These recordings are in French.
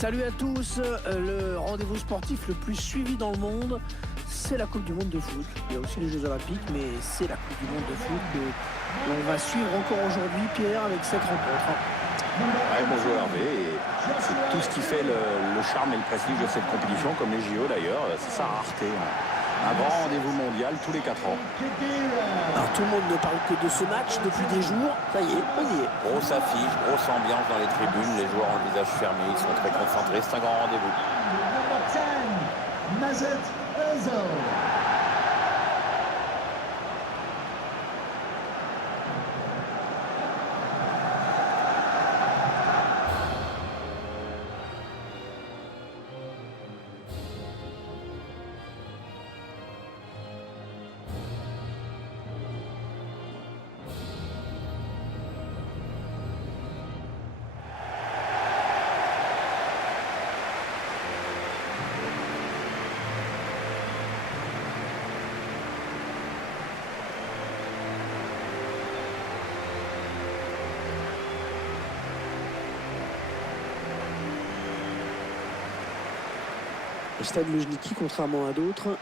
Salut à tous, le rendez-vous sportif le plus suivi dans le monde, c'est la Coupe du Monde de foot. Il y a aussi les Jeux Olympiques, mais c'est la Coupe du Monde de foot que l'on va suivre encore aujourd'hui, Pierre, avec cette rencontre. Ouais, bonjour Hervé, et c'est tout ce qui fait le charme et le prestige de cette compétition, comme les JO d'ailleurs, c'est sa rareté. Un grand rendez-vous mondial tous les 4 ans. Alors tout le monde ne parle que de ce match depuis des jours, ça y est, on y est. Grosse affiche, grosse ambiance dans les tribunes, les joueurs ont le visage fermé, ils sont très concentrés, c'est un grand rendez-vous. Le stade Luzhniki, contrairement à d'autres,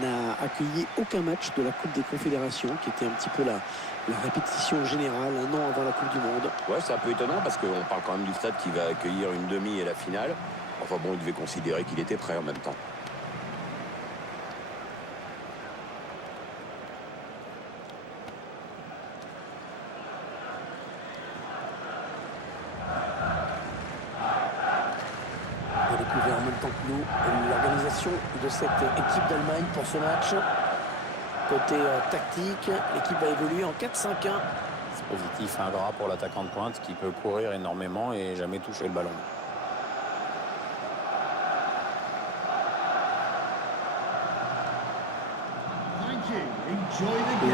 n'a accueilli aucun match de la Coupe des Confédérations, qui était un petit peu la répétition générale un an avant la Coupe du Monde. Ouais, c'est un peu étonnant parce qu'on parle quand même du stade qui va accueillir une demi et la finale. Enfin bon, il devait considérer qu'il était prêt en même temps. On a découvert en même temps que nous l'organisation de cette équipe d'Allemagne pour ce match. Côté tactique, l'équipe va évoluer en 4-5-1. C'est positif, un drap pour l'attaquant de pointe qui peut courir énormément et jamais toucher le ballon.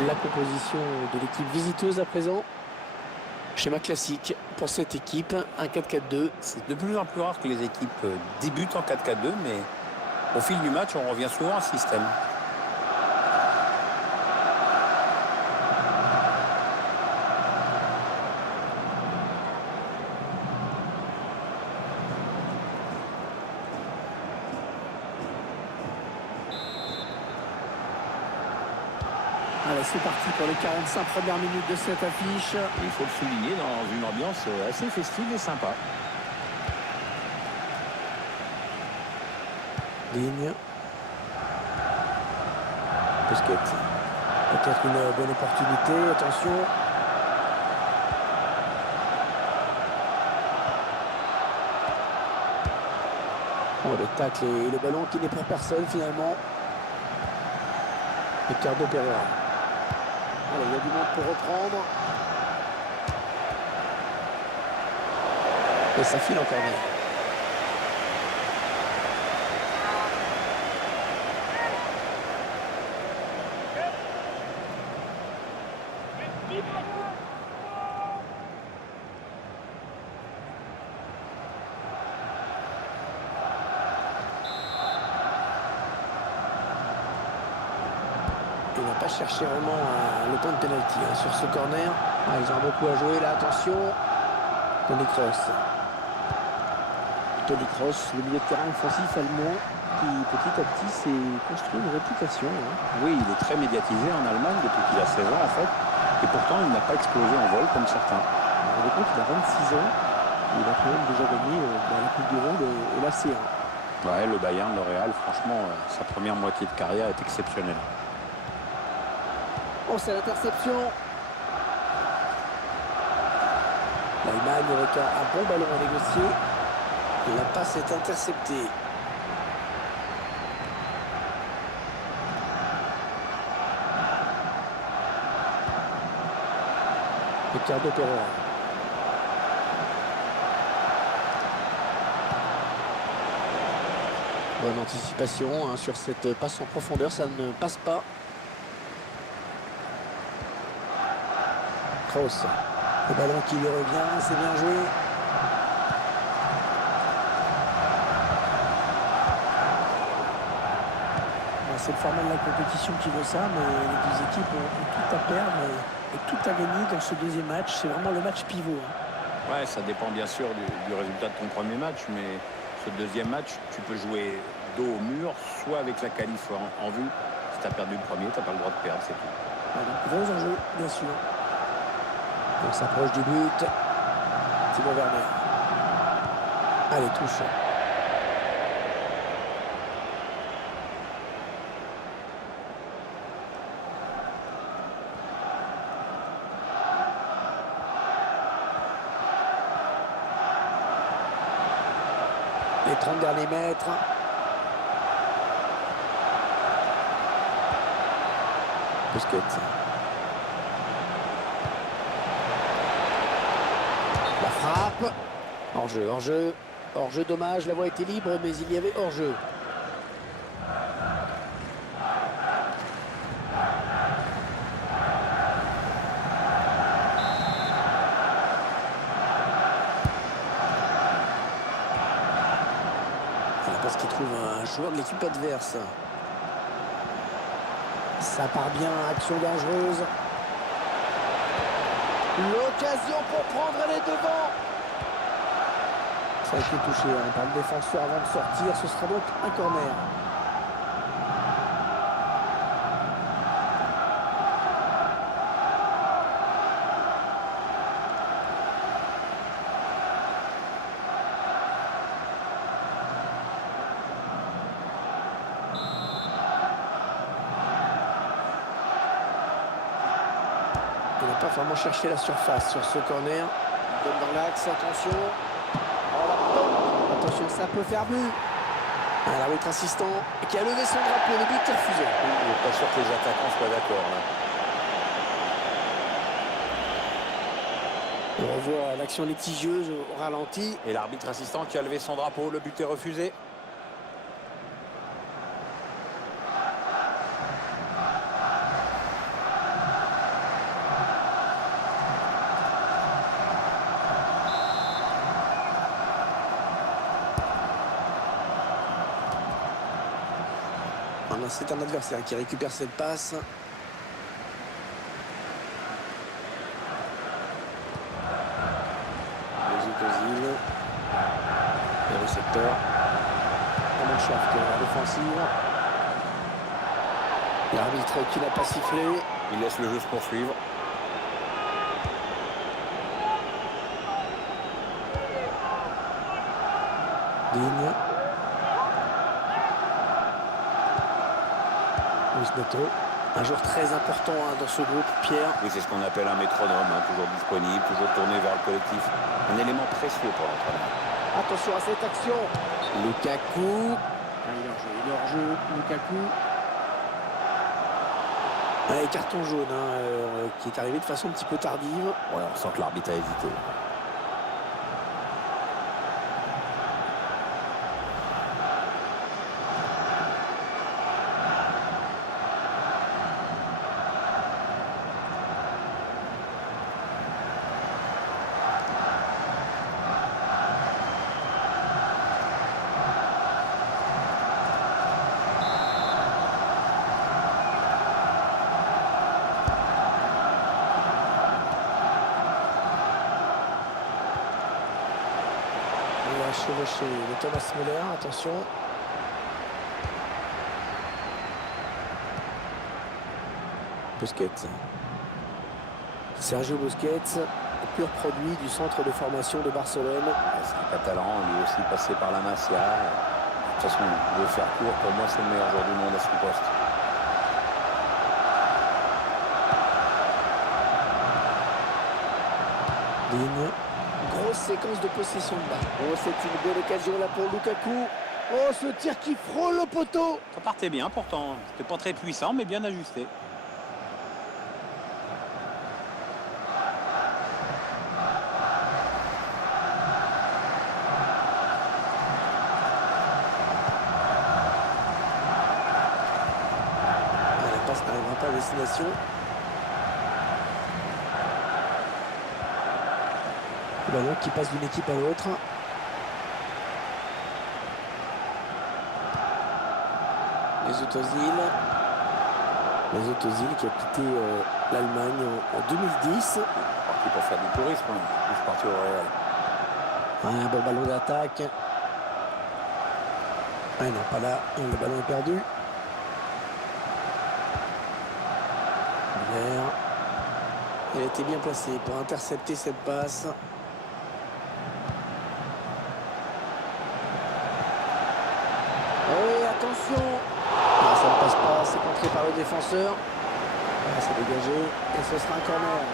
La composition de l'équipe visiteuse à présent. Schéma classique pour cette équipe, un 4-4-2. C'est de plus en plus rare que les équipes débutent en 4-4-2, mais au fil du match, on revient souvent à ce système. Allez, c'est parti pour les 45 premières minutes de cette affiche. Et il faut le souligner dans une ambiance assez festive et sympa. Ligne. Busquets. Peut-être une bonne opportunité. Attention. Oh, le tacle et le ballon qui n'est pour personne finalement. Ricardo Pereira. Allez, il y a du monde pour reprendre. Et ça file encore bien. Il n'a pas cherché vraiment le point de pénalty sur ce corner. Ils ont beaucoup à jouer là, attention. Toni Kroos. Toni Kroos, le milieu de terrain offensif allemand, qui petit à petit s'est construit une réputation. Oui, il est très médiatisé en Allemagne depuis qu'il a 16 ans en fait. Et pourtant, il n'a pas explosé en vol comme certains. Vous vous rendez compte, il a 26 ans. Il a quand même déjà gagné la Coupe du Monde et la C1. Ouais, le Bayern, le Real, franchement, sa première moitié de carrière est exceptionnelle. Oh, c'est l'interception. L'Allemagne avec un bon ballon à négocier. Et la passe est interceptée. Ricardo Pereira. Bonne anticipation sur cette passe en profondeur, ça ne passe pas. Kroos. Le ballon qui lui revient, c'est bien joué. C'est le format de la compétition qui veut ça, mais les deux équipes ont tout à perdre et tout à gagner dans ce deuxième match. C'est vraiment le match pivot. Ouais, ça dépend bien sûr du résultat de ton premier match, mais Ce deuxième match, tu peux jouer dos au mur, soit avec la qualif en vue. Si tu as perdu le premier, tu n'as pas le droit de perdre, c'est tout. Allez, gros enjeux, bien sûr. On s'approche du but. Timo Werner. Allez, touche. Les 30 derniers mètres. Busquets. La frappe. Hors-jeu, hors-jeu. Hors-jeu, dommage. La voie était libre, mais il y avait hors-jeu. Parce qu'il trouve un joueur de l'équipe adverse. Ça part bien, action dangereuse. L'occasion pour prendre les devants. Ça a été touché par le défenseur avant de sortir. Ce sera donc un corner. Il n'a pas vraiment cherché la surface sur ce corner. Il donne dans l'axe, attention. Oh, la... Attention, ça peut faire but. L'arbitre assistant qui a levé son drapeau, le but est refusé. Il n'est pas sûr que les attaquants soient d'accord là. On revoit l'action litigieuse au ralenti. Et l'arbitre assistant qui a levé son drapeau, le but est refusé. C'est un adversaire qui récupère cette passe. Özil. Le récepteur. Mannschaft à l'offensive. L'arbitre qui n'a pas sifflé. Il laisse le jeu se poursuivre. Digne. Neto, un joueur très important dans ce groupe, Pierre. Oui, c'est ce qu'on appelle un métronome, toujours disponible, toujours tourné vers le collectif. Un élément précieux pour l'entraîneur. Attention à cette action. Lukaku. Il est hors jeu, Lukaku. Et carton jaune qui est arrivé de façon un petit peu tardive. Ouais, on sent que l'arbitre a hésité. Chevauché de Thomas Müller, attention. Busquets. Sergio Busquets, pur produit du centre de formation de Barcelone. C'est un Catalan, lui aussi passé par la Masia. De toute façon, je vais faire court, pour moi c'est le meilleur joueur du monde à son poste. Digne. Grosse séquence de possession de balle. Oh, c'est une belle occasion là pour Lukaku. Oh, ce tir qui frôle le poteau. Ça partait bien pourtant. C'était pas très puissant, mais bien ajusté. La passe n'arrivera pas à destination. Le ballon qui passe d'une équipe à l'autre. Mesut Özil qui a quitté l'Allemagne en 2010. Parti pour faire du tourisme, il est parti au Real. Un bon ballon d'attaque. Ah non, pas là. Le ballon est perdu. Vert. Il a été bien placé pour intercepter cette passe. Oui, attention. Non, ça ne passe pas. C'est contré par le défenseur. Ah, c'est dégagé. Et ce sera un corner.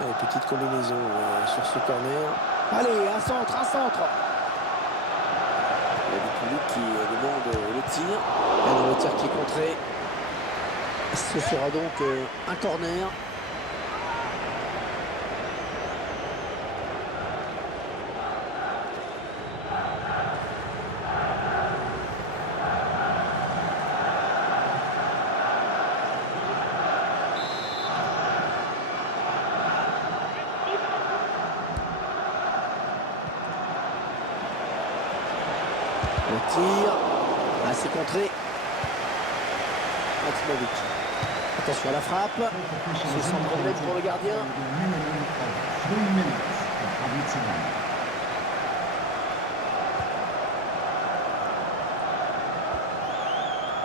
Allez, petite combinaison sur ce corner. Allez, un centre, un centre. Il y a du public qui demande le tir. Alors, le tir qui est contré. Ce sera donc un corner. Le tir. Ah, c'est contré. Maximovic. Attention à la frappe. C'est sans problème pour le gardien.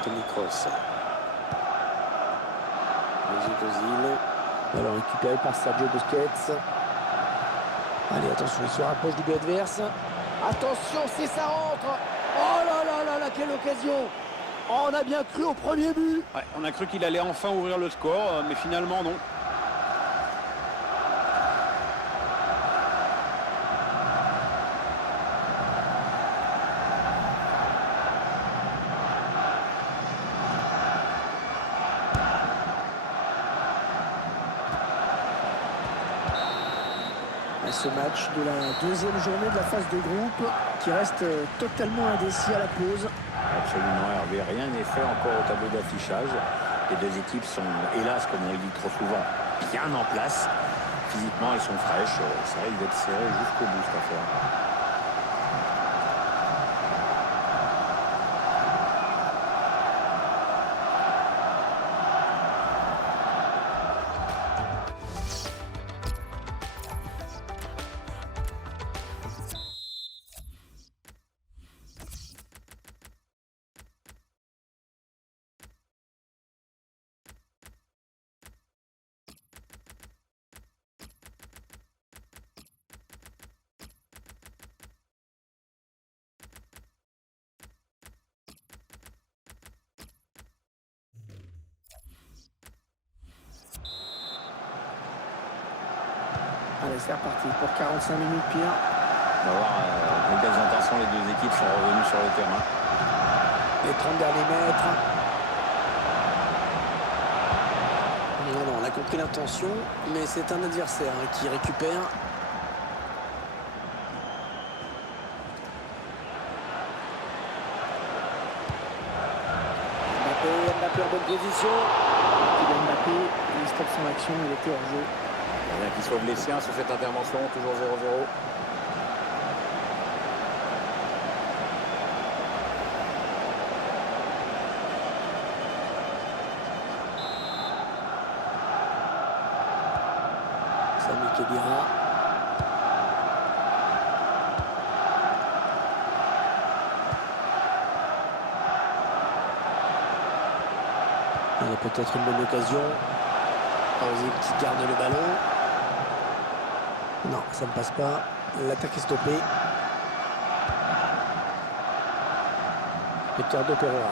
Toni Kroos. Mesut Ozil. Alors récupéré par Sergio Busquets. Allez, attention, il se rapproche du but adverse. Attention, si ça rentre. Oh là là là là, quelle occasion. Oh, on a bien cru au premier but. Ouais, on a cru qu'il allait enfin ouvrir le score, mais finalement non. Ce match de la deuxième journée de la phase de groupe qui reste totalement indécis à la pause. Absolument, Hervé, rien n'est fait encore au tableau d'affichage. Les deux équipes sont, hélas, comme on le dit trop souvent, bien en place. Physiquement, elles sont fraîches. Ça risque d'être serré jusqu'au bout, cette affaire. Allez, c'est reparti pour 45 minutes, Pierre. On va voir avec quelles intentions les deux équipes sont revenues sur le terrain. Les 30 derniers mètres. Non, non, on a compris l'intention, mais c'est un adversaire qui récupère. Mbappé en bonne position. Mbappé, il stoppe son action, il était hors jeu. Bien qu'il soit blessé sur cette intervention, toujours 0-0. Sami Khedira. Il y a peut-être une bonne occasion. Ozil qui garde le ballon. Non, ça ne passe pas. L'attaque est stoppée. Ricardo Pereira.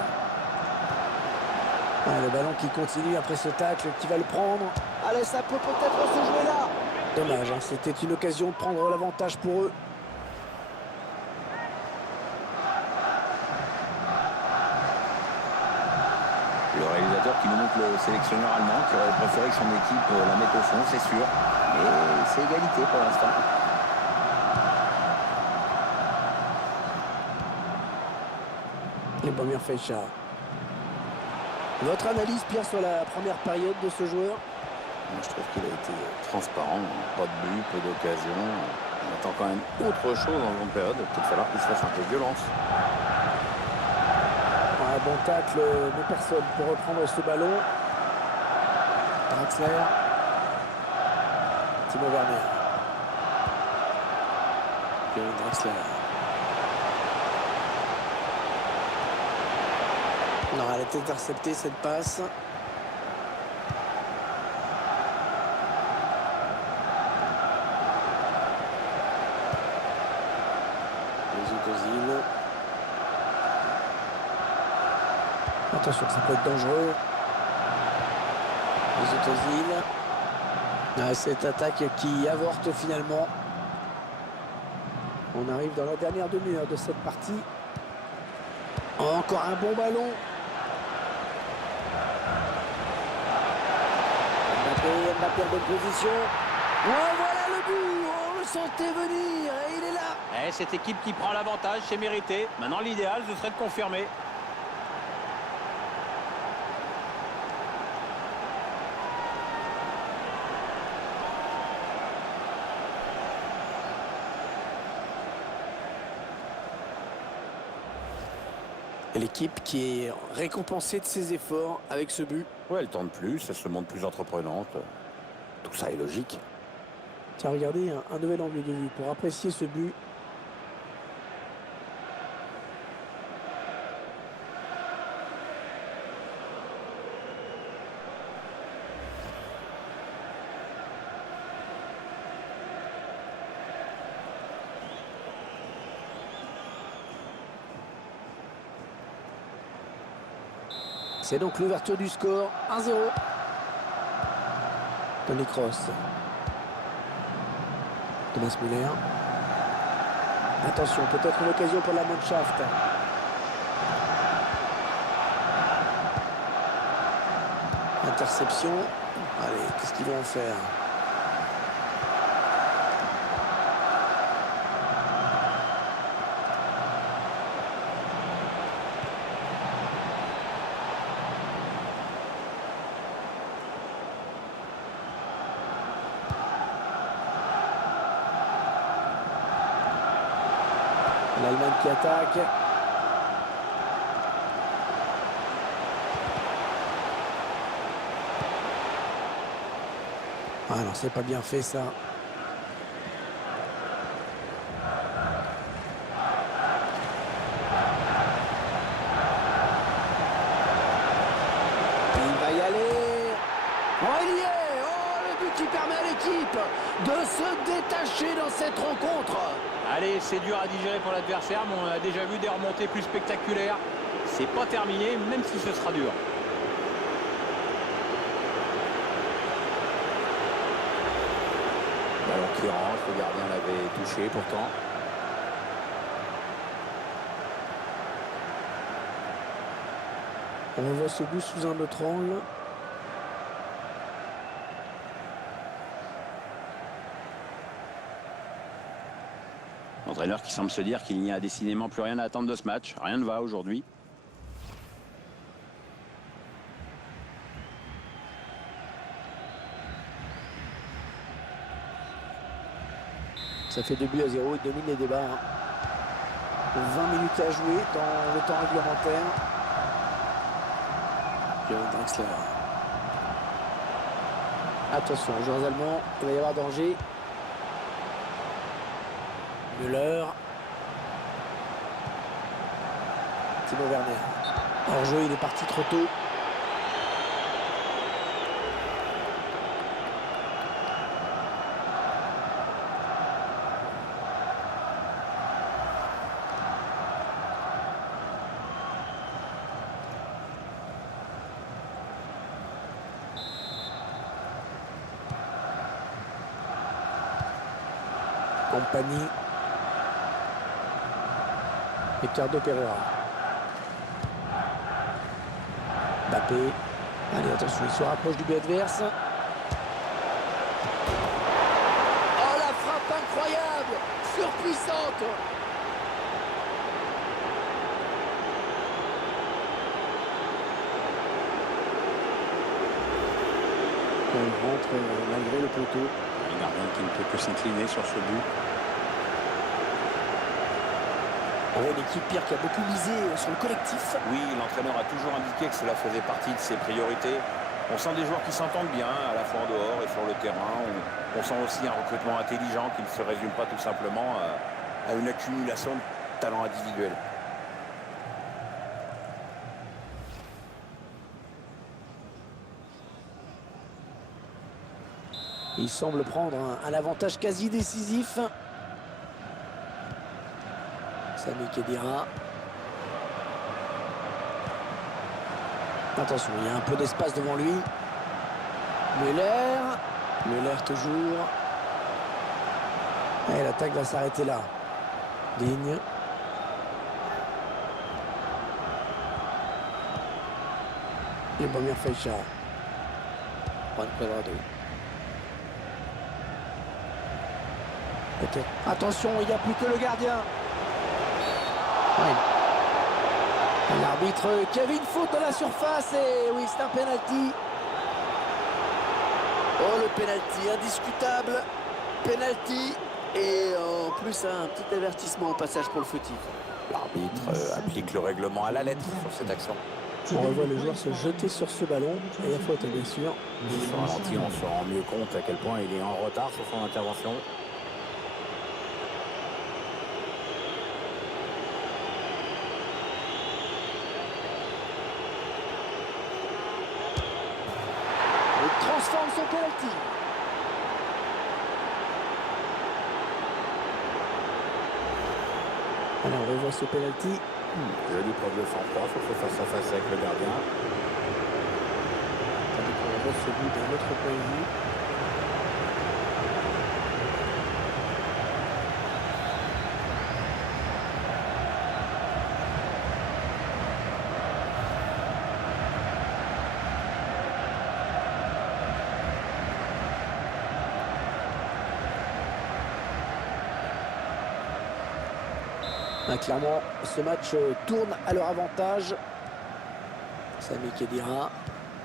Ah, le ballon qui continue après ce tacle, qui va le prendre. Allez, ça peut peut-être se jouer là. Dommage, c'était une occasion de prendre l'avantage pour eux. Le réalisateur qui nous montre le sélectionneur allemand qui aurait préféré que son équipe la mette au fond, c'est sûr. Mais c'est égalité pour l'instant. Les premières Feicha. Votre analyse, Pierre, sur la première période de ce joueur? Moi, je trouve qu'il a été transparent, hein. Pas de but, peu d'occasion. On attend quand même autre chose en longue période. Il va peut-être falloir qu'il se fasse un peu violence. Un bon tacle, mais personne pour reprendre ce ballon. Draxler. Timo Werner. Kevin Draxler. Non, elle a été interceptée cette passe. Attention, ça peut être dangereux. Les cette attaque qui avorte finalement. On arrive dans la dernière demi-heure de cette partie. Encore un bon ballon. Mbappé en bonne position. Oh, voilà le but. On le sentait venir et il est là. Cette équipe qui prend l'avantage, c'est mérité. Maintenant, l'idéal, ce serait de confirmer. Et l'équipe qui est récompensée de ses efforts avec ce but. Ouais, elle tente plus, elle se montre plus entreprenante. Tout ça est logique. Tiens, regardez, un nouvel angle de vue pour apprécier ce but. C'est donc l'ouverture du score, 1-0. Toni Kroos. Thomas Müller. Attention, peut-être une occasion pour la Mannschaft. Interception. Allez, qu'est-ce qu'ils vont en faire? L'Allemagne qui attaque. Ah non, c'est pas bien fait ça. Il va y aller. Oh, il y est. Oh, le but qui permet à l'équipe de se détacher dans cette rencontre. Allez, c'est dur à digérer pour l'adversaire, mais on a déjà vu des remontées plus spectaculaires. C'est pas terminé, même si ce sera dur. Ballon qui rentre, le gardien l'avait touché pourtant. On revoit ce but sous un autre angle. L'entraîneur qui semble se dire qu'il n'y a décidément plus rien à attendre de ce match. Rien ne va aujourd'hui. Ça fait 2-0, il domine les débats. 20 minutes à jouer dans le temps réglementaire. Kevin Draxler. Attention, aux joueurs allemands, il va y avoir danger. Müller. Timo Werner. Hors jeu, il est parti trop tôt. Compagnie. Ricardo Pereira. Mbappé. Allez, attention, il se rapproche du but adverse. Oh, la frappe incroyable, surpuissante. Elle rentre malgré le poteau. Un gardien qui ne peut que s'incliner sur ce but. On voit une équipe, Pierre, qui a beaucoup misé sur le collectif. Oui, l'entraîneur a toujours indiqué que cela faisait partie de ses priorités. On sent des joueurs qui s'entendent bien, à la fois en dehors et sur le terrain. On sent aussi un recrutement intelligent qui ne se résume pas tout simplement à une accumulation de talents individuels. Il semble prendre un avantage quasi décisif. Sami Khedira. Attention, il y a un peu d'espace devant lui. Müller toujours. Et l'attaque va s'arrêter là. Digne. Et Bomir Feicha. Juan Cuadrado. Okay. Attention, il n'y a plus que le gardien. Ouais. L'arbitre qui avait une faute dans la surface et oui, c'est un penalty. Oh, le penalty indiscutable. Penalty et en plus un petit avertissement au passage pour le fautif. L'arbitre applique le règlement à la lettre sur cette action. On revoit le joueur se jeter sur ce ballon et la faute bien sûr. Sur un ralenti, on se rend mieux compte à quel point il est en retard sur son intervention. Il transforme son penalty. Alors on revoit ce penalty. Jolie preuve de sang-froid sur ce face-à-face avec le gardien. Tandis qu'on revoit ce but d'un autre point de vue. Ah, clairement, ce match tourne à leur avantage. Sami Khedira.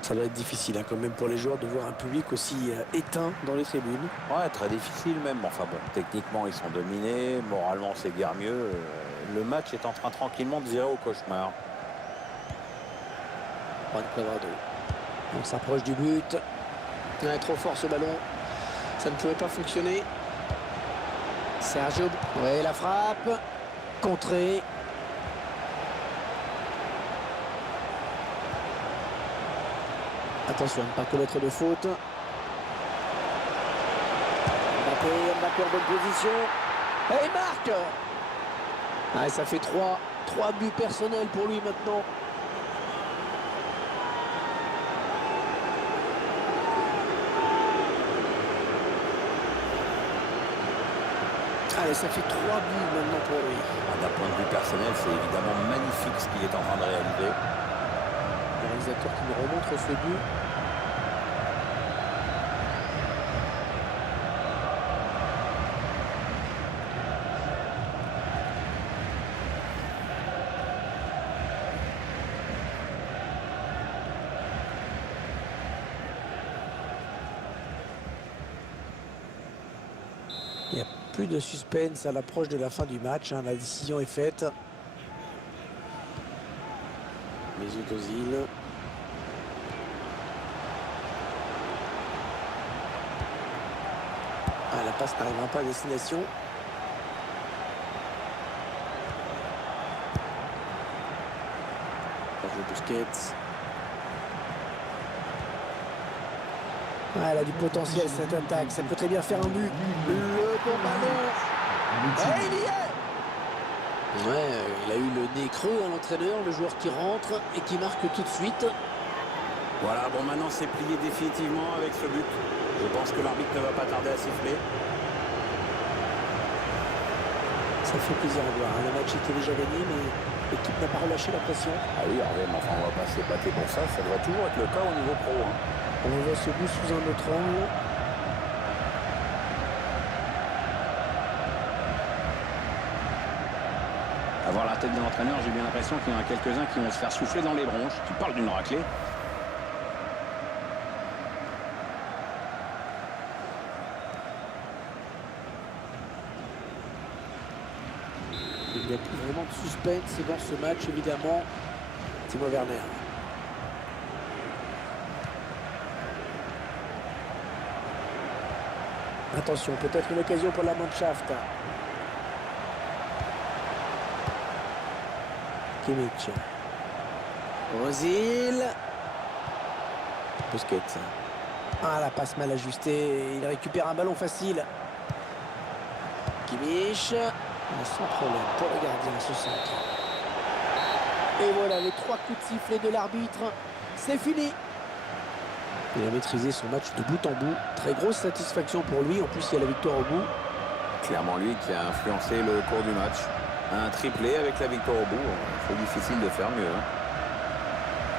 Ça va être difficile quand même pour les joueurs de voir un public aussi éteint dans les tribunes. Ouais, très difficile même. Enfin bon, techniquement, ils sont dominés. Moralement, c'est guère mieux. Le match est en train tranquillement de virer au cauchemar. Juan Cuadrado. On s'approche du but. Il est trop fort ce ballon. Ça ne pouvait pas fonctionner. Sergio. Ouais, la frappe. Contré. Attention à ne pas commettre de faute. Mbappé en bonne position. Et il marque. Ah, ça fait 3 buts personnels pour lui maintenant. Allez, ça fait 3 buts maintenant pour lui. D'un point de vue personnel, c'est évidemment magnifique ce qu'il est en train de réaliser. Le réalisateur qui nous remontre ce but. Il n'y a plus de suspense à l'approche de la fin du match. La décision est faite. Mesut Ozil. Ah, la passe n'arrivera pas à destination. Sergio Busquets. Ah, elle a du potentiel cette attaque, ça peut très bien faire un but. Le bon ballon. Et il y est. Ouais, il a eu le nez creux à l'entraîneur, le joueur qui rentre et qui marque tout de suite. Voilà, bon maintenant c'est plié définitivement avec ce but. Je pense que l'arbitre ne va pas tarder à siffler. Ça fait plaisir à voir. Le match était déjà gagné, mais l'équipe n'a pas relâché la pression. Ah oui, Hervé, mais enfin on va pas s'épater pour ça. Ça doit toujours être le cas au niveau pro. On voit ce but sous un autre angle. À voir la tête de l'entraîneur, j'ai bien l'impression qu'il y en a quelques-uns qui vont se faire souffler dans les bronches. Tu parles d'une raclée. Il n'y a plus vraiment de suspense dans ce match, évidemment. Timo Werner. Attention, peut-être une occasion pour la Mannschaft. Kimmich. Ozil. Busquets. Ah, la passe mal ajustée. Il récupère un ballon facile. Kimmich. Sans problème pour le gardien, ce centre. Et voilà les 3 coups de sifflet de l'arbitre. C'est fini. Il a maîtrisé son match de bout en bout. Très grosse satisfaction pour lui. En plus, il y a la victoire au bout. Clairement lui qui a influencé le cours du match. Un triplé avec la victoire au bout. C'est difficile de faire mieux.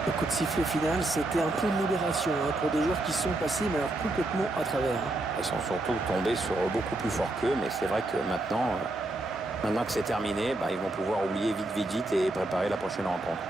Le coup de sifflet final, c'était un peu de libération pour des joueurs qui sont passés mais alors complètement à travers. Ils sont surtout tombés sur beaucoup plus fort qu'eux. Mais c'est vrai que maintenant que c'est terminé, ils vont pouvoir oublier vite et préparer la prochaine rencontre.